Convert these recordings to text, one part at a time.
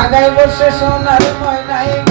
আগায় বসে সোনার ময়নাই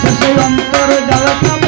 থর সেই অন্তরে জ্বালা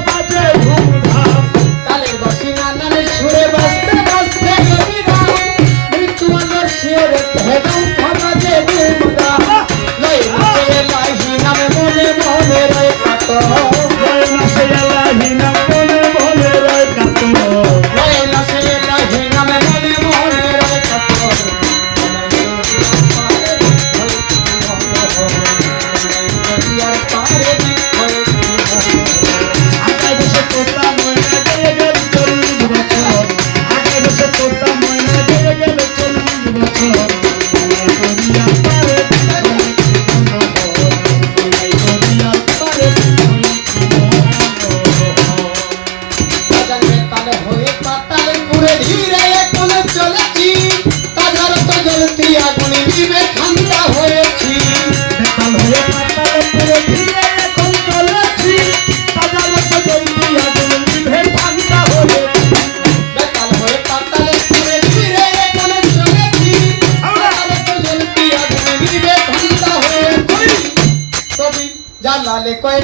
জানালে কয়